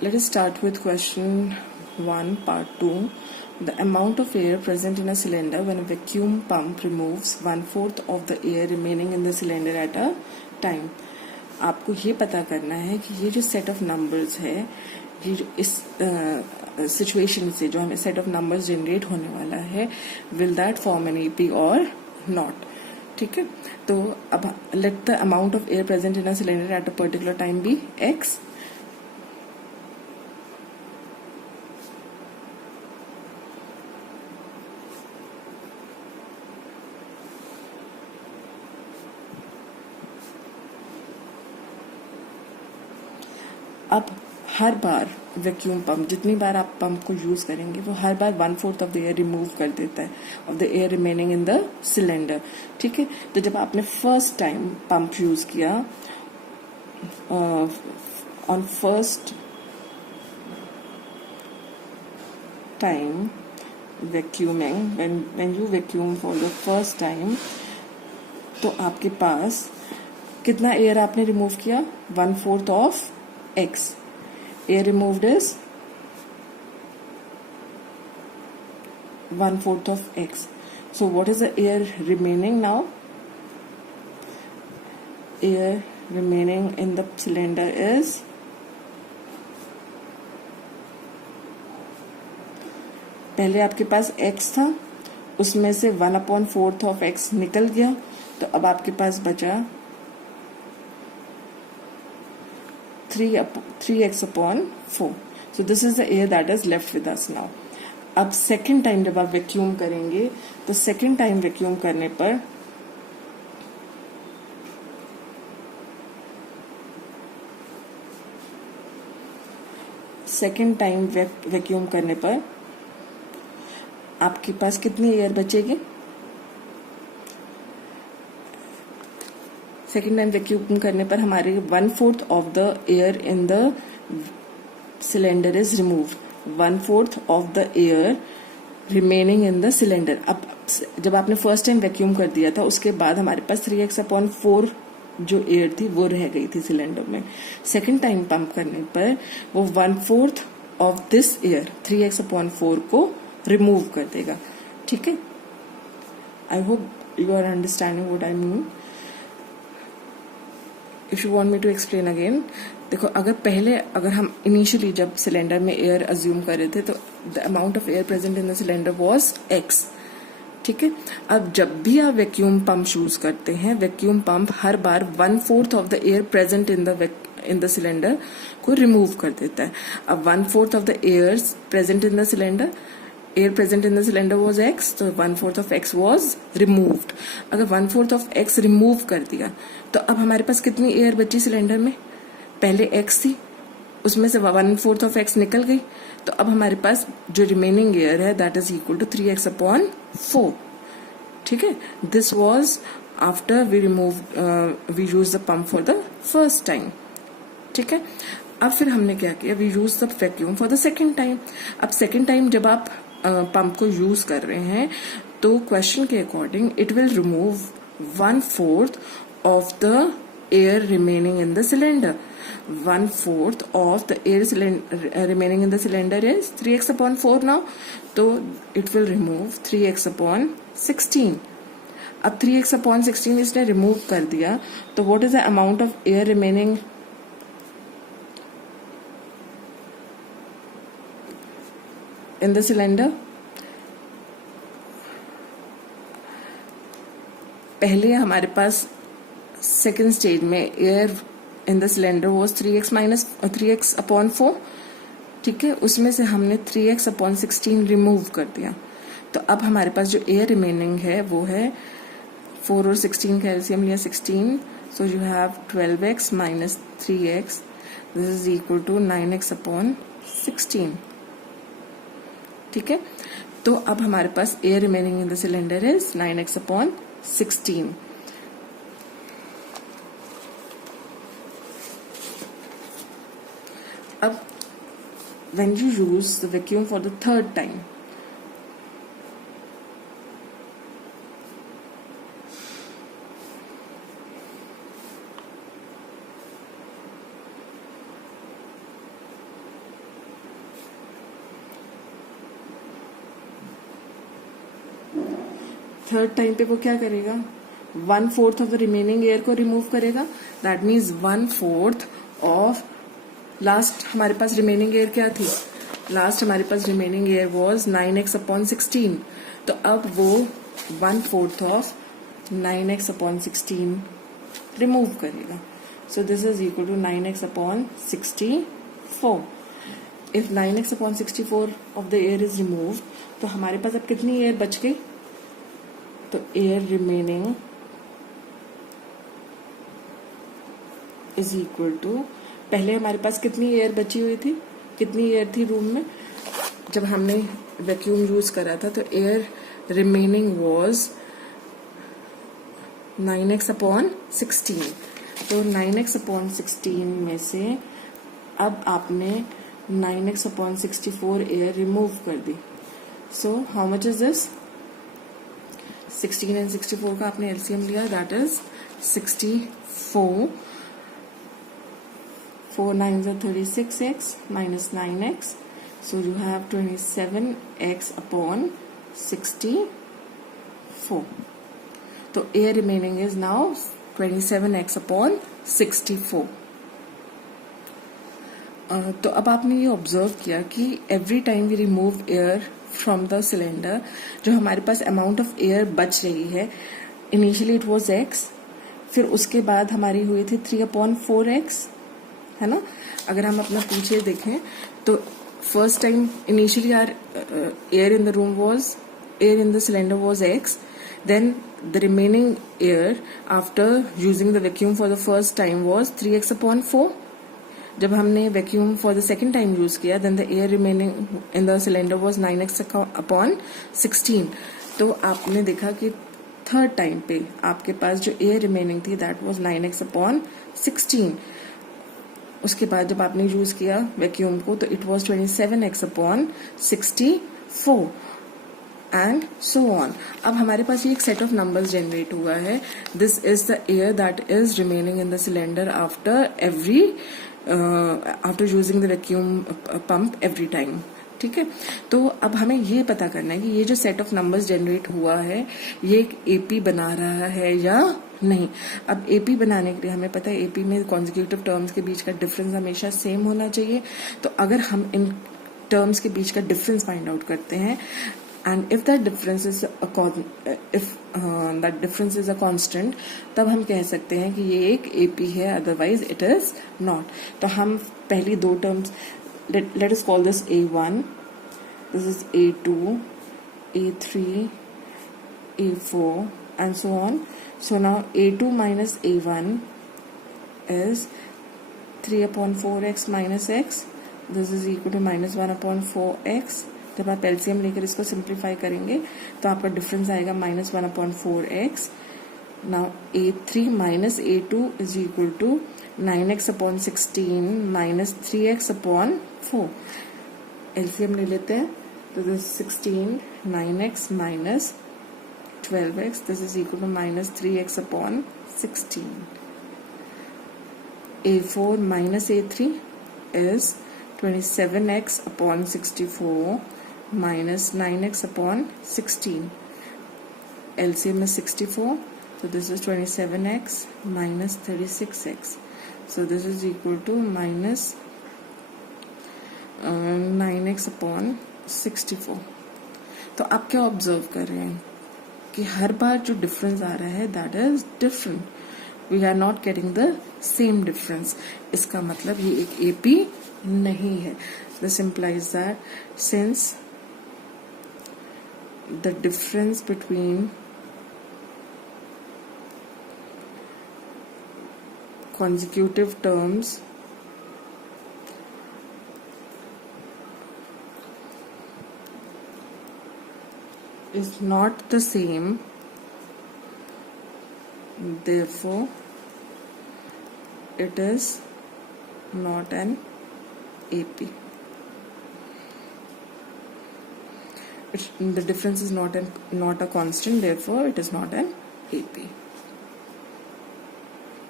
Let us start with question 1, part 2. The amount of air present in a cylinder when a vacuum pump removes 1/4 of the air remaining in the cylinder at a time. आपको ये पता करना है कि ये जो set of numbers है, ये जो इस सिचुएशन से जो हमें सेट ऑफ नंबर्स जनरेट होने वाला है, will that form an AP or not. ठीक है, तो अब let the amount of air present in a cylinder at a particular time be x. अब हर बार वैक्यूम पंप, जितनी बार आप पंप को यूज करेंगे, वो हर बार 1/4 ऑफ द एयर रिमूव कर देता है, of the air remaining in the cylinder. ठीक है, तो जब आपने फर्स्ट टाइम पंप यूज किया, on first time vacuuming, when you vacuum for the first time, तो आपके पास कितना एयर आपने रिमूव किया? 1/4 of x. Air removed is 1/4 of x. So what is the air remaining now? Air remaining in the cylinder is पहले आपके पास x था, उसमें से 1/4 of x निकल गया, तो अब आपके पास बचा 3x/4. So this is the air that is left with us now. अब सेकेंड टाइम जब आप वैक्यूम करेंगे, तो सेकेंड टाइम वैक्यूम करने पर आपके पास कितनी एयर बचेगी? सेकेंड टाइम वैक्यूम करने पर हमारे 1/4 of the air in the cylinder is remove. 1/4 of the air remaining in the cylinder. अब जब आपने फर्स्ट टाइम वैक्यूम कर दिया था, उसके बाद हमारे पास 3x/4 जो एयर थी वो रह गई थी सिलेंडर में. सेकेंड टाइम पंप करने पर वो 1/4 ऑफ दिस एयर 3x/4 को रिमूव कर देगा. ठीक है, I hope you are understanding what I mean. If you want me to explain again, देखो, अगर हम इनिशियली जब सिलेंडर में एयर अज्यूम कर रहे थे, तो the amount of air present in the cylinder was x. ठीक है, अब जब भी आप वैक्यूम पंप यूज करते हैं, vacuum pump her bar 1/4 of the air present in the cylinder को रिमूव कर देता है. अब 1/4 of the air present in the cylinder, air present in the cylinder was x, so 1/4 of x was removed. अगर 1/4 of x remove कर दिया, तो अब हमारे पास कितनी एयर बची सिलेंडर में? पहले x थी, उसमें से 1/4 of x निकल गई, तो अब हमारे पास जो रिमेनिंग एयर है that is equal to 3x/4. ठीक है, this was after we use the pump for the first time. ठीक है, अब फिर हमने क्या किया? We use the vacuum for the second time. अब सेकेंड टाइम जब आप पंप को यूज कर रहे हैं, तो क्वेश्चन के according it will remove 1/4 of the air remaining in the cylinder. 1/4 of the air remaining in the cylinder is 3x/4 now, तो इट विल रिमूव 3x/16. अब 3x/16 इसने रिमूव कर दिया, तो what is the amount of air remaining in the cylinder? पहले हमारे पास second stage में air in the cylinder was 3x/4. ठीक है, उसमें से हमने 3x/16 रिमूव कर दिया, तो अब हमारे पास जो एयर रिमेनिंग है वो है 4 और 16 का एलसीएम लिया 16, so you have 12x minus 3x, this is equal to 9x/16. ठीक है, तो अब हमारे पास air remaining in the cylinder is 9x/16. अब when you use the vacuum for the third time, third time पे वो क्या करेगा, 1/4 ऑफ द रिमेनिंग एयर को रिमूव करेगा. दैट मीन्स 1/4 ऑफ लास्ट हमारे पास रिमेनिंग एयर क्या थी, लास्ट हमारे पास रिमेनिंग एयर वॉज 9x/16. तो अब वो 1/4 ऑफ 9x/16 रिमूव करेगा. So this is equal to 9x/64. If 9x/64 of the air is remove, तो हमारे पास अब कितनी एयर बच गई, तो air remaining is equal to, पहले हमारे पास कितनी एयर बची हुई थी, कितनी एयर थी रूम में जब हमने वैक्यूम यूज करा था, तो एयर रिमेनिंग वॉज 9x/16. तो 9x/16 में से अब आपने 9x/64 एयर रिमूव कर दी. So how much is this, 16 and 64 का आपने एलसीएम लिया, that is 64. 4 9s are 36x minus 9x. So you have 27x/64. So air remaining is now 27x/64. तो अब आपने ये ऑब्जर्व किया कि every time we remove air from the cylinder, जो हमारे पास अमाउंट ऑफ एयर बच रही है, इनिशियली इट वाज x, फिर उसके बाद हमारी हुई थी 3/4x, है ना. अगर हम अपना पीछे देखें तो first time initially our air in the room was, air in the cylinder was x, then the remaining air after using the vacuum for the first time was 3x/4. जब हमने vacuum for the second time use किया, then the air remaining in the cylinder was 9x/16. तो आपने देखा कि third time पे आपके पास जो एयर रिमेनिंग थी दैट वॉज 9x/16. उसके बाद जब आपने यूज किया वैक्यूम को, तो it was 27x/64 and so on. अब हमारे पास ये एक सेट ऑफ नंबर्स जनरेट हुआ है. This is the air that is remaining in the cylinder after using the vacuum pump every time. ठीक है, तो अब हमें ये पता करना है कि ये जो सेट ऑफ नंबर्स जनरेट हुआ है ये एक एपी बना रहा है या नहीं. अब एपी बनाने के लिए हमें पता है एपी में कॉन्जिक्यूटिव टर्म्स के बीच का डिफरेंस हमेशा सेम होना चाहिए. तो अगर हम इन टर्म्स के बीच का डिफरेंस फाइंड आउट करते हैं, and if that difference is a constant, तब हम कह सकते हैं कि ये एक एपी है, अदरवाइज इट इज नॉट. तो हम पहली दो terms, let us call this A1, this is A2, A3, A4 and so on. So now A2 minus A1 is 3/4x minus x. This is equal to -1/4x. जब आप LCM लेकर इसको simplify करेंगे तो आपका डिफरेंस आएगा -1/4x. Now A3 minus A2 is equal to 9x/16 minus 3x/4. LCM ले लेते हैं, तो this 16, 9x minus 12x, this is equal to -3x/16. A4 minus A3 is 27x/64 minus 9x/16. LCM is 64, so this is 27x minus 36x. So this is equal to minus 9x/64. तो आप क्या observe कर रहे हैं कि हर बार जो difference आ रहा है that is different. We are not getting the same difference. इसका मतलब ये एक एपी नहीं है. This implies that since the difference between consecutive terms is not the same, therefore it is not an AP. The difference is not a constant, therefore it is not an AP.